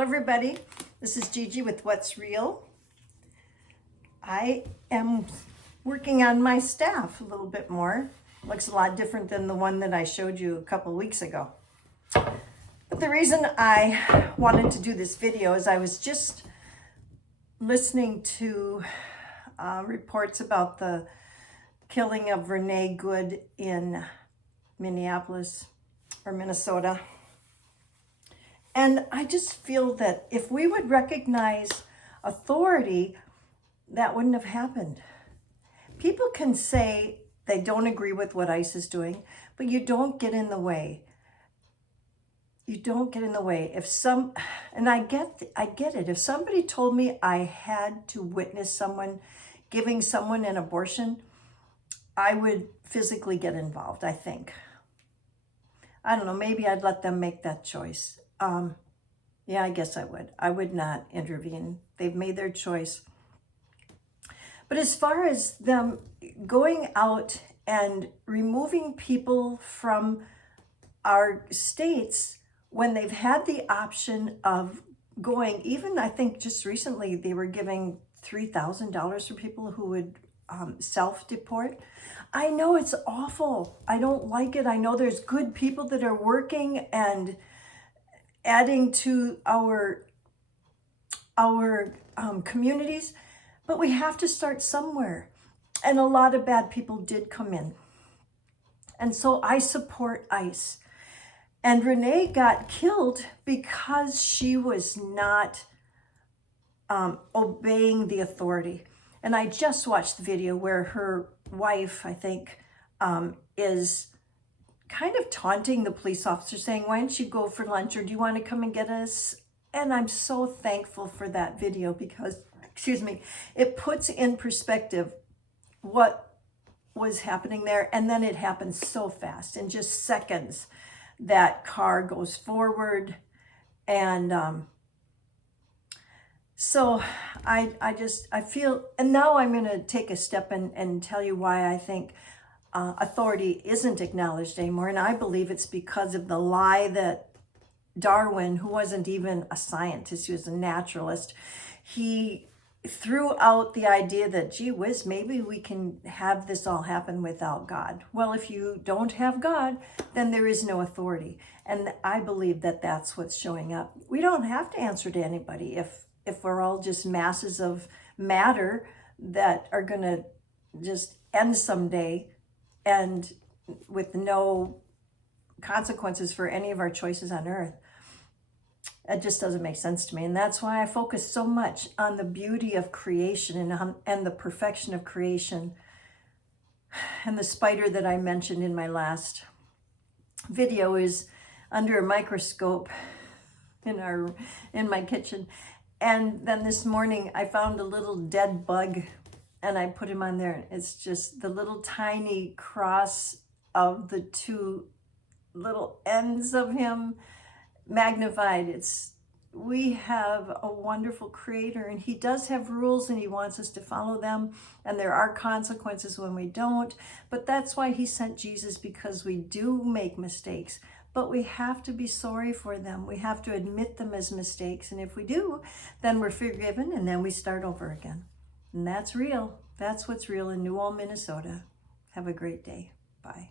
Hello everybody, this is Gigi with What's Real. I am working on my staff a little bit more. Looks a lot different than the one that I showed you a couple weeks ago. But the reason I wanted to do this video is I was just listening to reports about the killing of Renee Good in Minneapolis or Minnesota. And I just feel that if we would recognize authority, that wouldn't have happened. People can say they don't agree with what ICE is doing, but you don't get in the way. You don't get in the way. And I get it. If somebody told me I had to witness someone giving someone an abortion, I would physically get involved, I think. I don't know, maybe I'd let them make that choice. Yeah, I guess I would. I would not intervene. They've made their choice. But as far as them going out and removing people from our states when they've had the option of going, even I think just recently they were giving $3,000 for people who would self-deport. I know it's awful. I don't like it. I know there's good people that are working and adding to our communities, but we have to start somewhere. And a lot of bad people did come in. And so I support ICE. And Renee got killed because she was not obeying the authority. And I just watched the video where her wife, I think, is kind of taunting the police officer, saying, why don't you go for lunch, or do you want to come and get us? And I'm so thankful for that video because, it puts in perspective what was happening there. And then it happens so fast. In just seconds, that car goes forward. And so I feel, and now I'm going to take a step and tell you why I think authority isn't acknowledged anymore. And I believe it's because of the lie that Darwin, who wasn't even a scientist, he was a naturalist, he threw out the idea that, gee whiz, maybe we can have this all happen without God. Well, if you don't have God, then there is no authority. And I believe that that's what's showing up. We don't have to answer to anybody if we're all just masses of matter that are going to just end someday and with no consequences for any of our choices on earth. It just doesn't make sense to me. And that's why I focus so much on the beauty of creation and the perfection of creation. And the spider that I mentioned in my last video is under a microscope in my kitchen. And then this morning I found a little dead bug and I put him on there. It's just the little tiny cross of the two little ends of him magnified. We have a wonderful creator, and he does have rules and he wants us to follow them. And there are consequences when we don't. But that's why he sent Jesus, because we do make mistakes. But we have to be sorry for them. We have to admit them as mistakes. And if we do, then we're forgiven and then we start over again. And that's real. That's what's real in New Ulm, Minnesota. Have a great day. Bye.